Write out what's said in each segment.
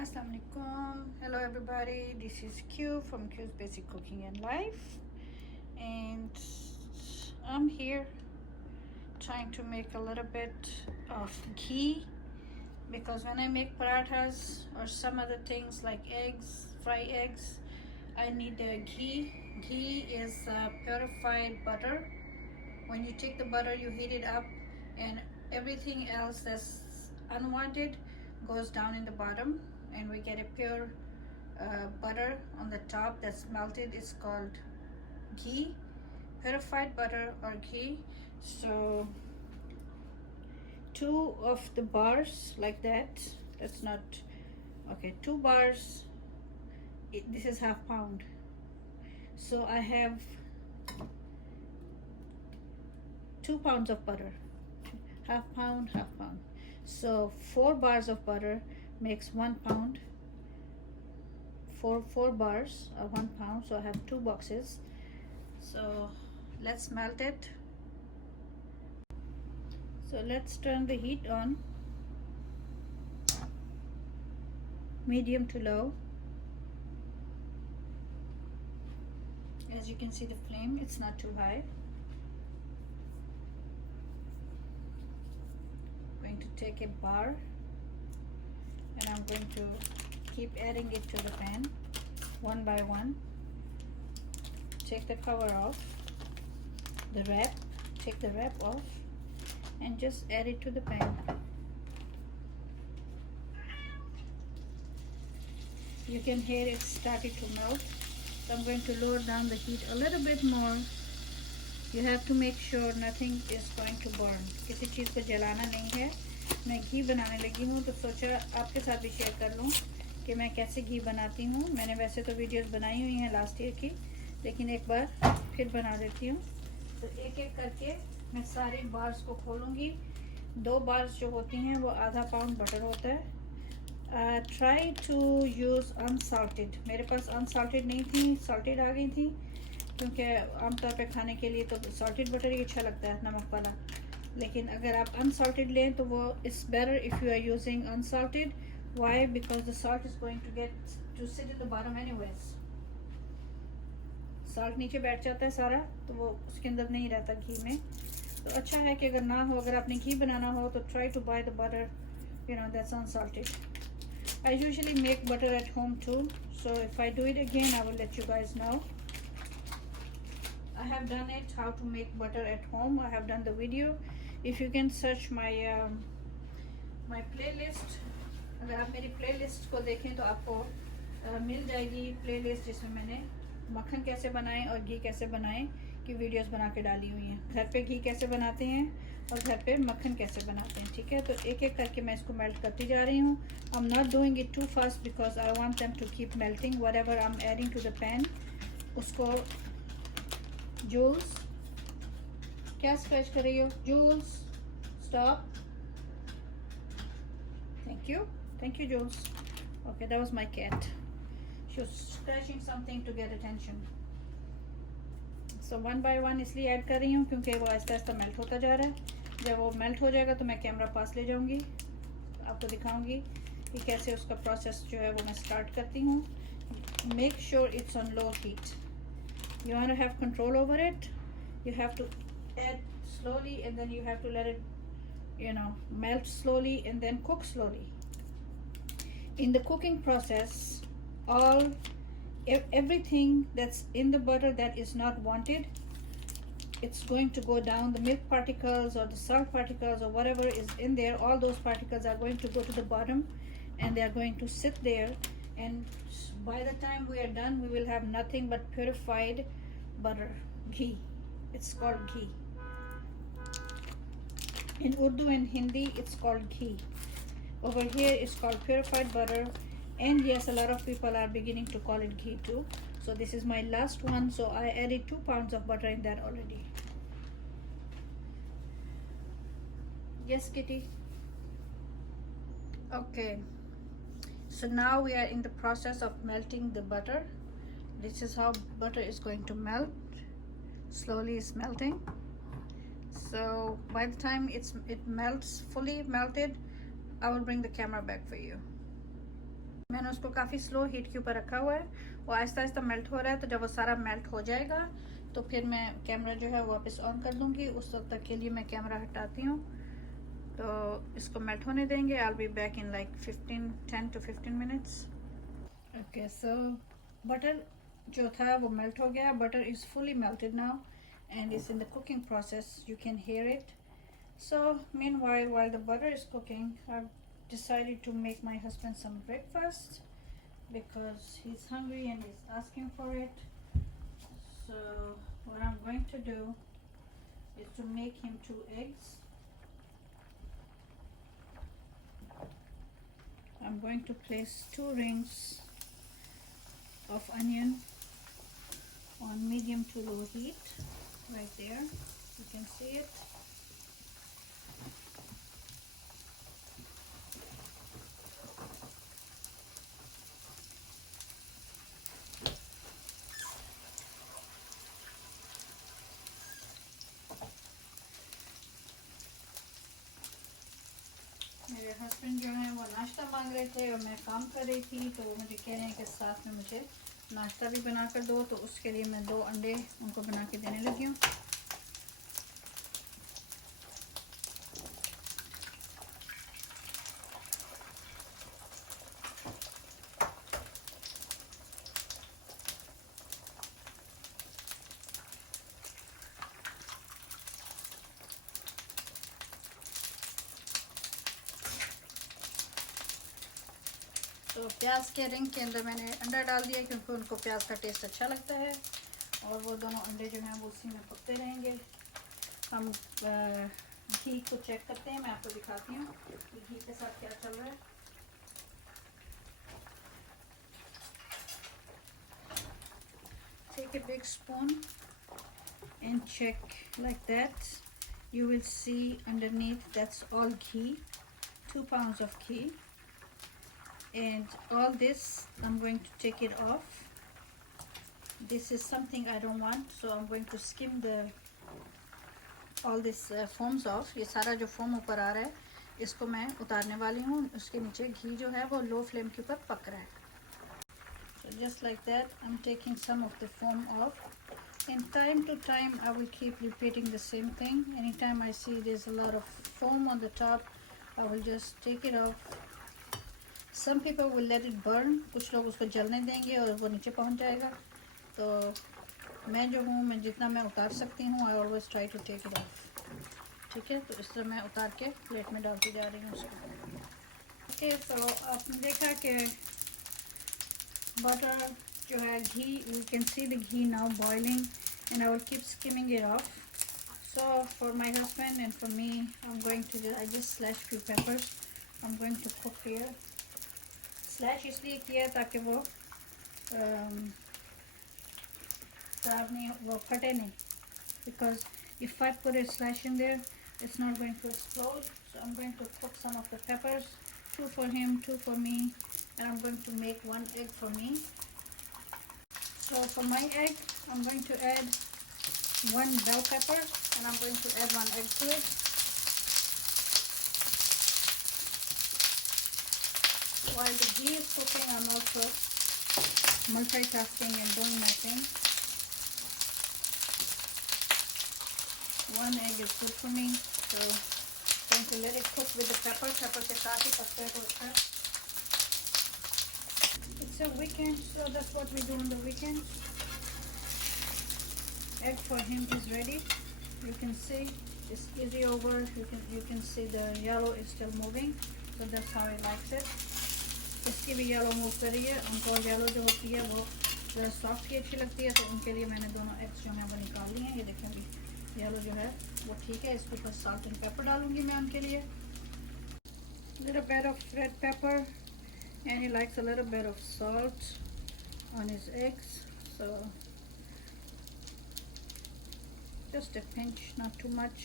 Assalamu alaikum. Hello everybody, this is Q from Q's Basic Cooking and Life, and I'm here trying to make a little bit of ghee, because when I make parathas or some other things like eggs, fry eggs, I need ghee. Ghee is purified butter. When you take the butter, you heat it up, and everything else that's unwanted goes down in the bottom, and we get a pure butter on the top that's melted. It's called ghee, purified butter or ghee. So 2 of the bars like that, that's not okay, 2 bars, this is half pound, so I have 2 pounds of butter, half pound. So 4 bars of butter makes 1 pound. 4 bars are 1 pound, so I have 2 boxes. So let's melt it. So let's turn the heat on, medium to low. As you can see, the flame, it's not too high. I'm going to take a bar, and I'm going to keep adding it to the pan one by one. Take the cover off, the wrap, take the wrap off, and just add it to the pan. You can hear it starting to melt, so I'm going to lower down the heat a little bit more. You have to make sure nothing is going to burn. किसी चीज़ को जलाना नहीं है. मैं घी बनाने लगी हूँ, तो सोचा आपके साथ भी शेयर कर लूँ कि मैं कैसे घी बनाती हूँ. मैंने वैसे तो वीडियोस बनाई हुई हैं लास्ट ईयर की, लेकिन एक बार फिर बना देती हूँ. तो एक एक करके मैं सारे बार्स को खोलूँगी. 2 बार्स जो होती हैं वो आधा पाउंड बटर होता है. Try to use unsalted. मेरे पास अनसाल्टेड नहीं थी, साल्टेड आ गई थी, क्योंकि आमतौर पे खाने के लिए तो सॉल्टेड बटर ही अच्छा लगता है, नमक वाला. लेकिन अगर आप अनसॉल्टेड लें तो वो it's better if you are using unsalted. Why? Because the salt is going to get to sit in the bottom anyways. Salt नीचे बैठ जाता है सारा, तो वो उसके अंदर नहीं रहता घी में. तो अच्छा है कि अगर ना हो, अगर आपने घी बनाना हो तो try to buy the butter you know that's unsalted. I usually make butter at home too, so if I do it again I will let you guys know. I have done it, how to make butter at home. I have done the video. If you can search my my playlist, अगर आप मेरी playlist को देखें तो आपको मिल जाएगी playlist, जिसमें मैंने मक्खन कैसे बनाएं और घी कैसे बनाएं की वीडियोस बना के डाली हुई हैं. घर पे घी कैसे बनाते हैं और घर पे मक्खन कैसे बनाते हैं. ठीक है, तो एक एक करके मैं इसको मेल्ट करती जा रही हूँ. I'm not doing it too fast because I want them to keep melting. Whatever I'm adding to the pan, उसको जूल्स, क्या स्क्रैच कर रही हो? Jules, stop. Thank you Jules. Okay, that was my cat. She was scratching something to get attention. So one by one इसलिए add कर रही हूँ क्योंकि वो आहिस्ता आहिस्ता मेल्ट होता जा रहा है. जब वो मेल्ट हो जाएगा तो मैं कैमरा पास ले जाऊँगी, आपको दिखाऊँगी कि कैसे उसका प्रोसेस जो है वो मैं स्टार्ट करती हूँ. Make sure it's on low heat. You want to have control over it. You have to add slowly, and then you have to let it, you know, melt slowly, and then cook slowly. In the cooking process, everything that's in the butter that is not wanted, it's going to go down. The milk particles or the salt particles or whatever is in there, all those particles are going to go to the bottom, and they are going to sit there. And by the time we are done, we will have nothing but purified butter, ghee. It's called ghee. In Urdu and Hindi, it's called ghee. Over here, it's called purified butter. And yes, a lot of people are beginning to call it ghee too. So this is my last one. So I added 2 pounds of butter in that already. Yes, Kitty. Okay. So now we are in the process of melting the butter. This is how butter is going to melt. Slowly it's melting. So by the time it melts, fully melted, I will bring the camera back for you. मैंने उसको काफ़ी slow heat के ऊपर रखा हुआ है, वो Aahista Aahista melt हो रहा है। तो जब वो सारा मेल्ट हो जाएगा तो फिर मैं कैमरा जो है वापस ऑन कर दूँगी। उस वक्त तक के लिए मैं कैमरा हटाती हूँ, तो इसको मेल्ट होने देंगे। I will be back in like 10 to 15 minutes. Okay, so butter जो था वो मेल्ट हो गया। Butter is fully melted now and it's in the cooking process. You can hear it. So meanwhile, while the butter is cooking, I've decided to make my husband some breakfast because he's hungry and he's asking for it. So what I'm going to do is to make him 2 eggs. I'm going to place 2 rings of onion on medium to low heat right there. You can see it. मेरे husband जो हैं वो नाश्ता मांग रहे थे और मैं काम कर रही थी, तो वो मुझे कह रहे हैं कि साथ में मुझे नाश्ता भी बना कर दो। तो उसके लिए मैं 2 अंडे उनको बना के देने लगी हूँ। तो प्याज के रिंग के अंदर मैंने अंडा डाल दिया क्योंकि उनको प्याज का टेस्ट अच्छा लगता है, और वो दोनों अंडे जो हैं वो उसी में पकते रहेंगे। हम घी को चेक करते हैं, मैं आपको दिखाती हूँ कि घी के साथ क्या चल रहा है। Take a big spoon and check like that. You will see underneath that's all ghee, 2 pounds of ghee. And all this I'm going to take it off. This is something I don't want, so I'm going to skim the all this foams off. ये सारा जो foam ऊपर आ रहा है इसको मैं उतारने वाली हूँ। उसके नीचे घी जो है वो लो फ्लेम के ऊपर पक रहा है। So just like that I'm taking some of the foam off, and time to time I will keep repeating the same thing. Anytime I see there's a lot of foam on the top, I will just take it off. Some people will let it burn. कुछ लोग उसको जलने देंगे और वो नीचे पहुंच जाएगा। तो मैं जो हूँ, मैं जितना मैं उतार सकती हूँ, I always try to take it off. ठीक है, तो इस तरह मैं उतार के प्लेट में डालती जा रही हूँ उसको। ओके, तो आपने देखा कि बटर जो है, घी, you can see the ghee now boiling and I will keep skimming it off. So for my husband and for me, I'm going to I just slashed few peppers. I'm going to cook here. Slash इसलिए किया ताकि वो खराब नहीं, वो फटे नहीं, because if I put a slash in there it's not going to explode. So I'm going to cook some of the peppers, 2 for him, 2 for me, and I'm going to make 1 egg for me. So for my egg I'm going to add 1 bell pepper and I'm going to add 1 egg to it. While the ghee is cooking, I'm also multitasking and doing my thing. 1 egg is good for me, so I'm going to let it cook with the pepper. Pepper के साथ ही पकते हैं तो अच्छा। It's a weekend, so that's what we do on the weekend. Egg for him is ready. You can see it's easy over. You can see the yellow is still moving, so that's how he likes it. इसकी भी yellow move कर रही है। उनको yellow जो होती है वो ज़रा सॉफ्ट ही अच्छी लगती है, तो उनके लिए मैंने दोनों एग्स जो हैं वो निकाल लिए हैं। ये देखें, अभी येलो जो है वो ठीक है। इसके ऊपर साल्ट एंड पेपर डालूंगी मैं उनके लिए। little bit of red pepper and he likes a little bit of salt on his eggs, so just a pinch, not too much.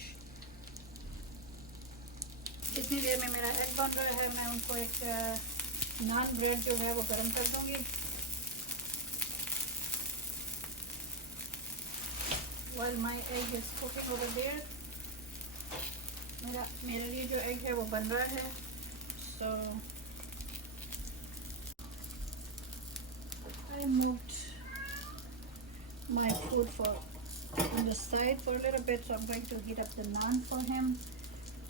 इतनी देर में मेरा एग बन रहा है, मैं उनको एक नान ब्रेड जो है वो गर्म कर दूंगी। While my egg is cooking over there, मेरे लिए जो एग है वो बन रहा है। So I moved my food for on the side for a little bit, so I'm going to heat up the naan for him.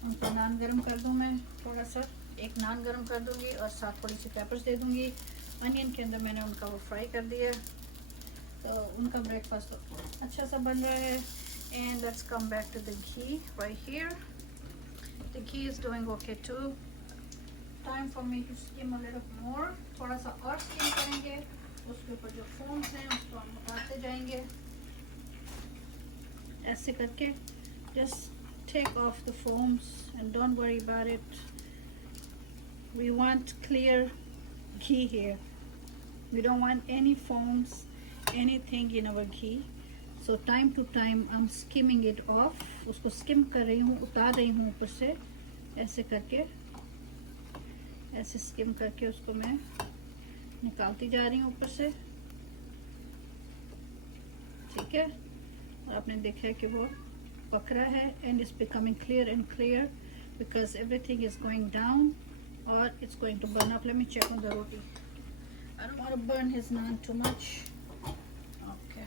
उनको नान गरम कर दूँ मैं थोड़ा सा, एक नान गरम कर दूँगी और साथ थोड़ी सी पेपर्स दे दूँगी। अनियन के अंदर मैंने उनका वो फ्राई कर दिया, तो उनका ब्रेकफास्ट तो अच्छा सा बन रहा है। And let's come back to the ghee right here. The ghee is doing okay too. Time for me to skim a little more. थोड़ा सा और स्किम करेंगे, उसके ऊपर जो फोम्स हैं उसको हम उतारते जाएंगे ऐसे करके। Just take off the foams and don't worry about it. We want clear ghee here. We don't want any foams, anything in our ghee. So time to time I'm skimming it off. उसको skim कर रही हूँ, उतार रही हूँ ऊपर से ऐसे करके, ऐसे स्किम करके उसको मैं निकालती जा रही हूँ ऊपर से, ठीक है। और आपने देखा है कि वो पक रहा है and it's becoming clear and clear because everything is going down or it's going to burn up. Let me check on the roti. I don't want to burn his naan too much. Okay.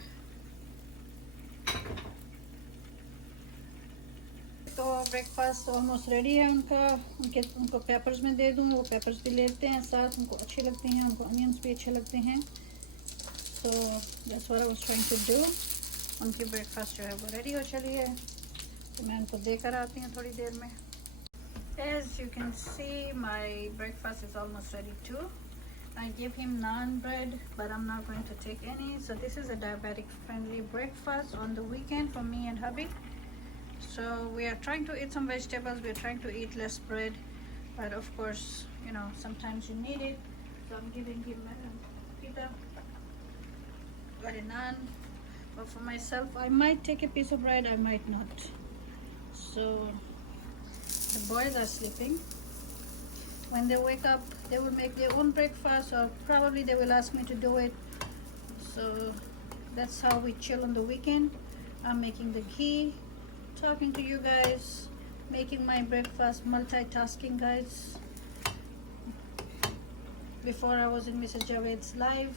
तो breakfast almost ready है उनका। उनको papers में दे दूँ, वो papers भी लेते हैं साथ, उनको अच्छे लगते हैं, उनको अनियंस भी अच्छे लगते हैं। तो that's what I was trying to do. उनकी ब्रेकफास्ट जो है वो रेडी हो चली है, तो मैं उनको देकर आती हूँ थोड़ी देर में। As you can see, my breakfast is almost ready too. I give him naan bread, but I'm not going to take any. So this is a diabetic friendly breakfast on the weekend for me and hubby. So we are trying to eat some vegetables, we're trying to eat less bread, but of course, you know, sometimes you need it. So I'm giving him pita or a naan. But for myself, I might take a piece of bread, I might not. So the boys are sleeping. When they wake up, they will make their own breakfast, or probably they will ask me to do it. So that's how we chill on the weekend. I'm making the ghee, talking to you guys, making my breakfast, multitasking guys. Before I was in Mrs. Javed's live,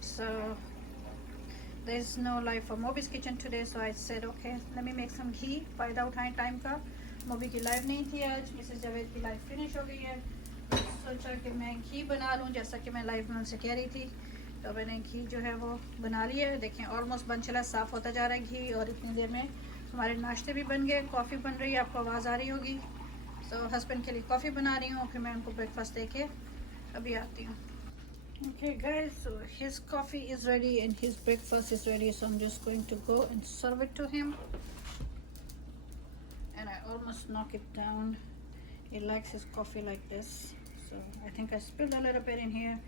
so there's no live for Moby's kitchen today, so I said okay, let me make some ghee. फायदा उठाएं time का। मोबी की live नहीं थी आज, Mrs Javed की live finish हो गई है, सोचा कि मैं घी बना लूँ जैसा कि मैं लाइव में उनसे कह रही थी। तो मैंने घी जो है वो बना लिया है, देखें ऑलमोस्ट बन चला, साफ़ होता जा रहा है घी। और इतनी देर में हमारे नाश्ते भी बन गए, कॉफ़ी बन रही है, आपको आवाज़ आ रही होगी। सो हस्बैंड के लिए कॉफ़ी बना रही हूँ, फिर मैं उनको ब्रेकफास्ट दे के अभी आती हूँ। Okay guys, so his coffee is ready and his breakfast is ready, so I'm just going to go and serve it to him. And I almost knock it down. He likes his coffee like this, so I think I spilled a little bit in here,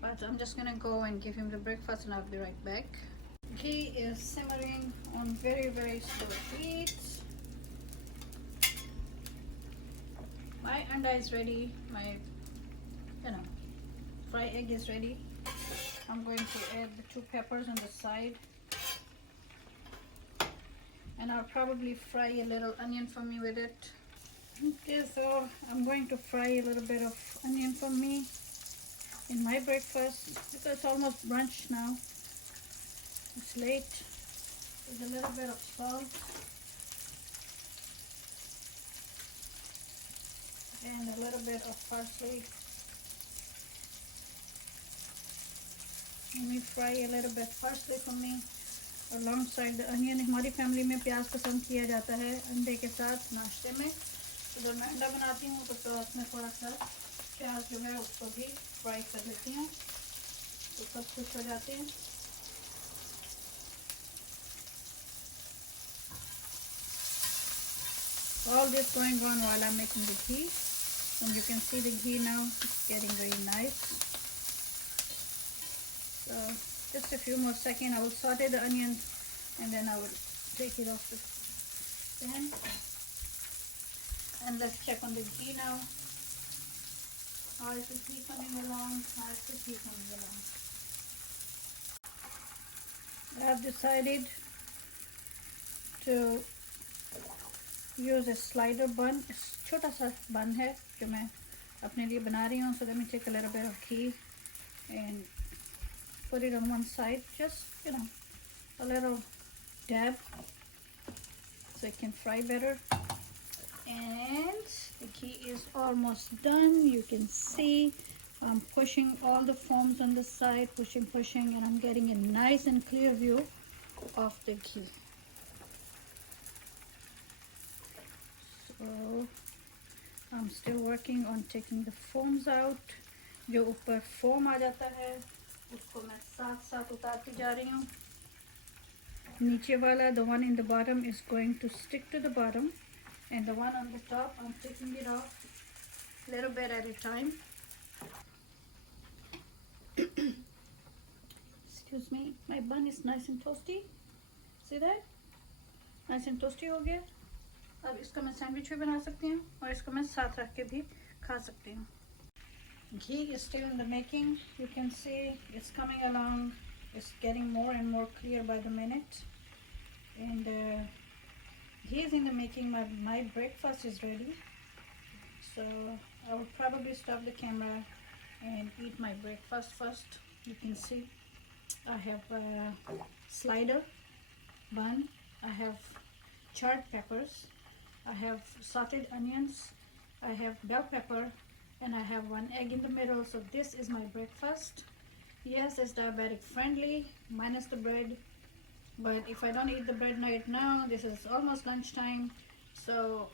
but I'm just gonna go and give him the breakfast and I'll be right back. Ghee is simmering on very, very slow heat. My anda is ready, my fry egg is ready. I'm going to add the 2 peppers on the side, and I'll probably fry a little onion for me with it. Okay, so I'm going to fry a little bit of onion for me in my breakfast because it's almost brunch now. It's late. With a little bit of salt and a little bit of parsley. Let me fry a little bit parsley for me alongside the onion. हमारी family में प्याज पसंद किया जाता है अंडे के साथ नाश्ते में, तो जब मैं अंडा बनाती हूँ तो उसमें थोड़ा सा प्याज जो है उसको भी फ्राई कर लेती हूँ, तो सब खुश हो जाते हैं। All this going on while I'm making the ghee, and you can see the ghee now it's getting very nice. So just a few more seconds, I will saute the onions and then I will take it off the pan. And let's check on the ghee now. How is the ghee coming along? How is the ghee coming along? I have decided to use a slider bun. छोटा सा bun है जो मैं अपने लिए बना रही हूँ. So let me take a little bit of ghee and put it on one side, just a little dab so it can fry better. And the ghee is almost done. You can see I'm pushing all the foams on the side, pushing, and I'm getting a nice and clear view of the ghee. So I'm still working on taking the foams out. जो ऊपर foam आ जाता है उसको मैं साथ साथ उतारती जा रही हूँ. नीचे वाला, the one in the bottom, is going to stick to the bottom, and the one on the top, I'm taking it off a little bit at a time. Excuse me, my bun is nice and toasty. See that? Nice and toasty हो गया. अब इसका मैं sandwich भी बना सकती हूँ और इसको मैं साथ रख के भी खा सकती हूँ. Ghee is still in the making. You can see it's coming along. It's getting more and more clear by the minute. And ghee is in the making. My breakfast is ready. So I will probably stop the camera and eat my breakfast first. You can see I have a slider bun. I have charred peppers. I have sauteed onions. I have bell pepper. And I have one egg in the middle. So this is my breakfast. Yes, it's diabetic friendly, minus the bread. But if I don't eat the bread right now, this is almost lunchtime, so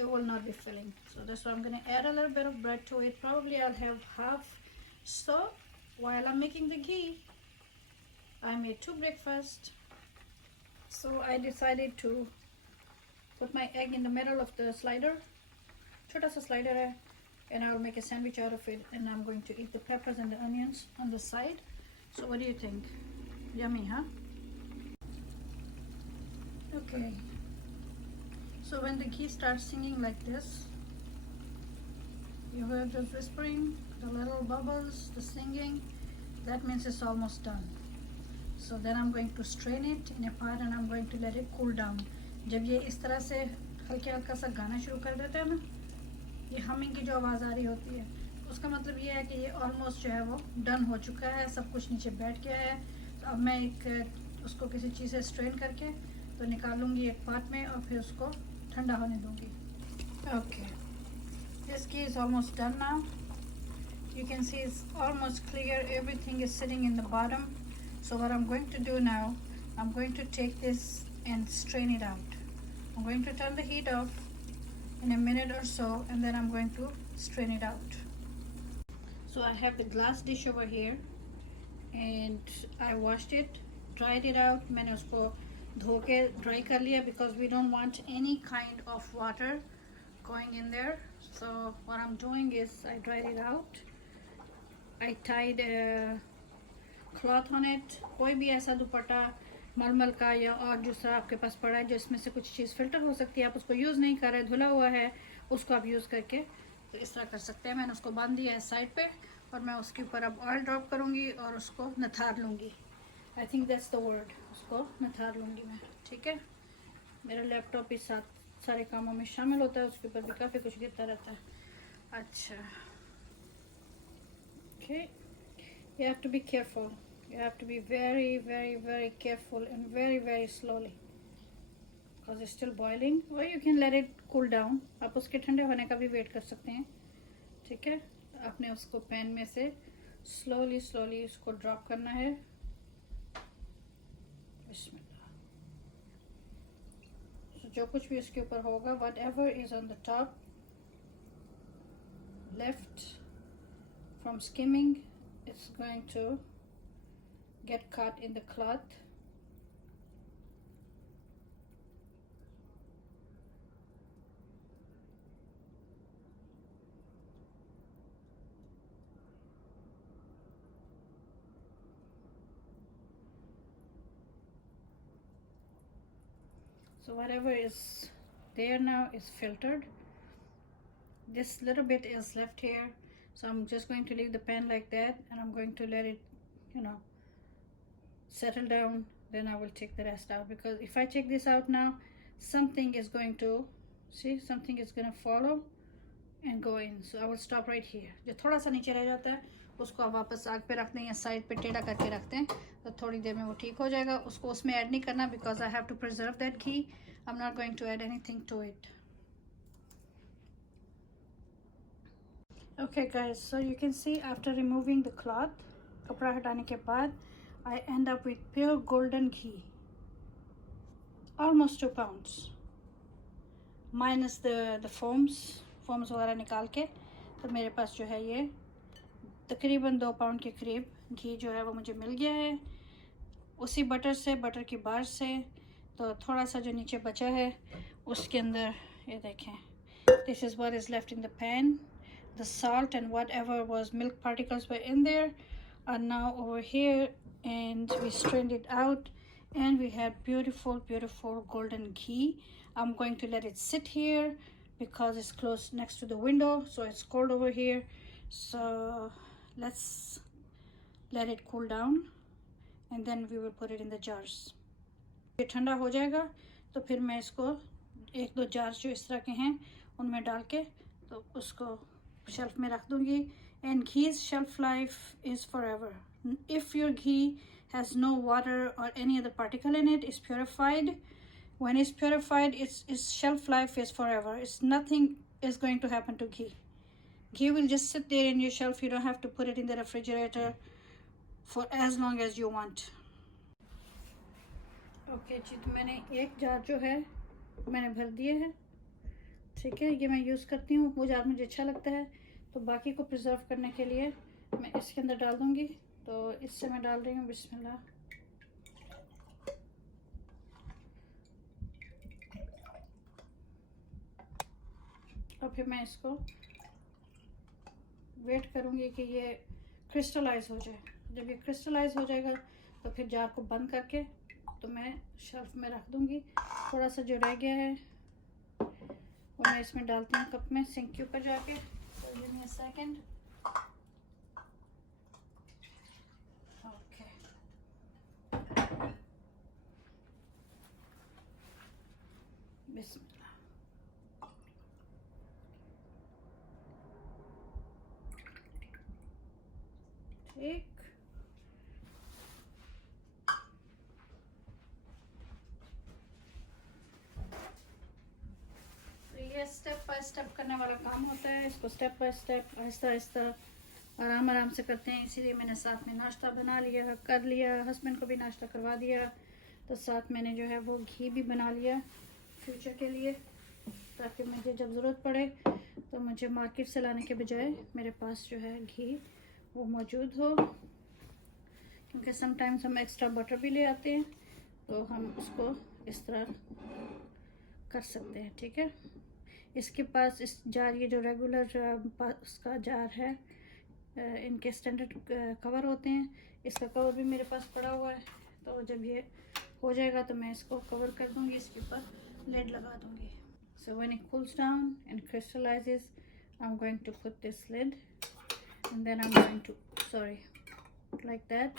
it will not be filling. So that's why I'm going to add a little bit of bread to it. Probably I'll have half. So while I'm making the ghee, I made 2 breakfasts. So I decided to put my egg in the middle of the slider. Chota sa slider hai. And I'll make a sandwich out of it, and I'm going to eat the peppers and the onions on the side. So what do you think? Yummy, huh? Okay. So when the ghee starts singing like this, you hear the whispering, the little bubbles, the singing, that means it's almost done. So then I'm going to strain it in a pot and I'm going to let it cool down. जब ये इस तरह से हल्के हल्का सा गाना शुरू कर देता है ना, ये हमिंग की जो आवाज़ आ रही होती है, उसका मतलब ये है कि ये ऑलमोस्ट जो है वो डन हो चुका है, सब कुछ नीचे बैठ गया है. तो अब मैं एक उसको किसी चीज़ से स्ट्रेन करके तो निकालूंगी एक पार्ट में और फिर उसको ठंडा होने दूंगी. Okay, this ghee is almost done now. You can see it's almost clear. Everything is sitting in the bottom. So what I'm going to do now, I'm going to take this and strain it out. I'm going to turn the heat off in a minute or so, and then I'm going to strain it out. So I have the glass dish over here, and I washed it, dried it out. मैंने उसको धो के dry कर लिया because we don't want any kind of water going in there. So what I'm doing is I dried it out. I tied a cloth on it. कोई भी ऐसा दुपट्टा मलमल का या और दूसरा आपके पास पड़ा है जिसमें से कुछ चीज़ फिल्टर हो सकती है, आप उसको यूज़ नहीं कर रहे, धुला हुआ है, उसको आप यूज़ करके तो इस तरह कर सकते हैं. मैंने उसको बांध दिया है साइड पे और मैं उसके ऊपर अब ऑयल ड्रॉप करूँगी और उसको नथार लूँगी. I think that's the word, उसको नथार लूँगी मैं. ठीक है, मेरा लैपटॉप भी साथ सारे कामों में शामिल होता है, उसके ऊपर भी काफ़ी कुछ गिरता रहता है. अच्छा, okay, you have to be careful. You have to be very, very, very careful and very, very slowly because it's still boiling. Or you can let it cool down. आप उसके ठंडे होने का भी वेट कर सकते हैं. ठीक है, आपने उसको पैन में से slowly उसको ड्रॉप करना है. बिस्मिल्लाह. So जो कुछ भी उसके ऊपर होगा, whatever is on the top, left from skimming, it's going to get caught in the cloth. So whatever is there now is filtered. This little bit is left here, so I'm just going to leave the pan like that, and I'm going to let it, settle down. Then I will take the rest out, because if I take this out now, something is going to follow and go in. So I will stop right here. जो थोड़ा सा नीचे रह जाता है उसको आप वापस आग पे रखते हैं या साइड पे टेढ़ा करके रखते हैं तो थोड़ी देर में वो ठीक हो जाएगा. उसको उसमें ऐड नहीं करना because I have to preserve that ghee. I'm not going to add anything to it. Okay guys, so you can see after removing the cloth, कपड़ा हटाने के बाद I end up with pure golden ghee, almost 2 pounds, minus the foams वगैरह निकाल के. तो मेरे पास जो है ये तकरीबन 2 पाउंड के करीब घी जो है वो मुझे मिल गया है उसी बटर की बार से. तो थोड़ा सा जो नीचे बचा है उसके अंदर ये देखें, this is what is left in the pan. The salt and whatever was milk particles were in there are now over here, and we strained it out and we have beautiful golden ghee. I'm going to let it sit here because it's close next to the window, so it's cold over here. So let's let it cool down and then we will put it in the jars. ये ठंडा हो जाएगा तो फिर मैं इसको 1-2 jars जो इस तरह के हैं उनमें डाल के तो उसको शेल्फ में रख दूंगी. And ghee's shelf life is forever. If your ghee has no water or any other particle in it, it's purified. When it's purified, its shelf life is forever. It's nothing is going to happen to ghee. Ghee will just sit there in your shelf. You don't have to put it in the refrigerator for as long as you want. Okay जी, तो मैंने एक jar जो है मैंने भर दिए है. ठीक है, ये मैं यूज़ करती हूँ, वो जार मुझे अच्छा लगता है. तो बाकी को प्रिजर्व करने के लिए मैं इसके अंदर डाल दूँगी. तो इससे मैं डाल रही हूँ बिस्मिल्लाह. और फिर मैं इसको वेट करूँगी कि ये क्रिस्टलाइज हो जाए. जब ये क्रिस्टलाइज हो जाएगा तो फिर जार को बंद करके तो मैं शेल्फ में रख दूँगी. थोड़ा सा जो रह गया है वो मैं इसमें डालती हूँ कप में सिंक के ऊपर जाके. So give me a second. Okay. बिस्मिल्लाह. ठीक. स्टेप बाय स्टेप करने वाला काम होता है. इसको step by step Aahista Aahista आराम से करते हैं. इसीलिए मैंने साथ में नाश्ता बना लिया कर लिया, हस्बैंड को भी नाश्ता करवा दिया. तो साथ मैंने जो है वो घी भी बना लिया फ्यूचर के लिए, ताकि मुझे जब ज़रूरत पड़े तो मुझे मार्केट से लाने के बजाय मेरे पास जो है घी वो मौजूद हो. क्योंकि समटाइम्स हम एक्स्ट्रा बटर भी ले आते हैं तो हम उसको इस तरह कर सकते हैं. ठीक है, इसके पास इस जार ये जो रेगुलर उसका जार है, इनके स्टैंडर्ड कवर होते हैं. इसका कवर भी मेरे पास पड़ा हुआ है. तो जब ये हो जाएगा तो मैं इसको कवर कर दूंगी, इसके ऊपर लेड लगा दूंगी. So when it cools down and crystallizes, I'm going to put this lid and then I'm going to, like that,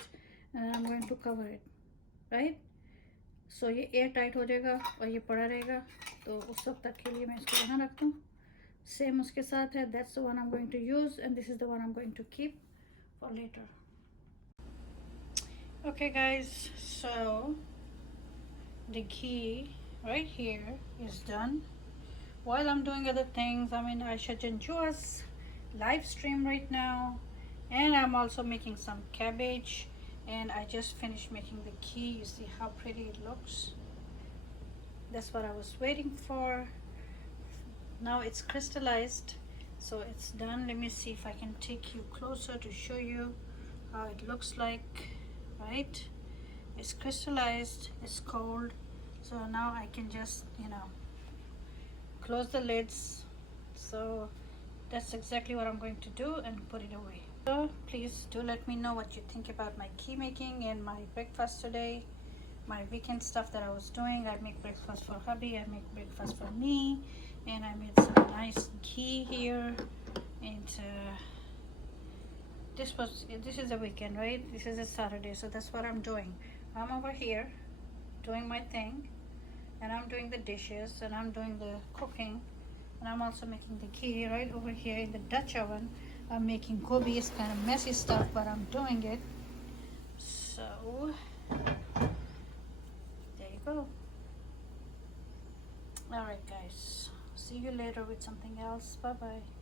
and I'm going to cover it, right? So ये एयर टाइट हो जाएगा और ये पड़ा रहेगा. तो उस वक्त तक के लिए मैं इसको यहाँ रख दूँ. सेम उसके साथ है. That's the one I'm going to use and this is the one I'm going to keep for later. Okay guys, so the ghee right here is done. While I'm doing other things, I'm in Ayesha Janjua's live stream right now, and I'm also making some cabbage, and I just finished making the ghee. You see how pretty it looks? That's what I was waiting for. Now it's crystallized, so it's done. Let me see if I can take you closer to show you how it looks like. Right, it's crystallized, it's cold, so now I can just, close the lids. So that's exactly what I'm going to do and put it away. So please do let me know what you think about my ghee making and my breakfast today, my weekend stuff that I was doing. I make breakfast for hubby, I make breakfast for me, and I made some nice ghee here. And this is a weekend, right? This is a Saturday, so that's what I'm doing. I'm over here doing my thing, and I'm doing the dishes, and I'm doing the cooking, And I'm also making the ghee right over here in the Dutch oven. I'm making gobi. It's kind of messy stuff, but I'm doing it. So there you go. All right, guys. See you later with something else. Bye bye.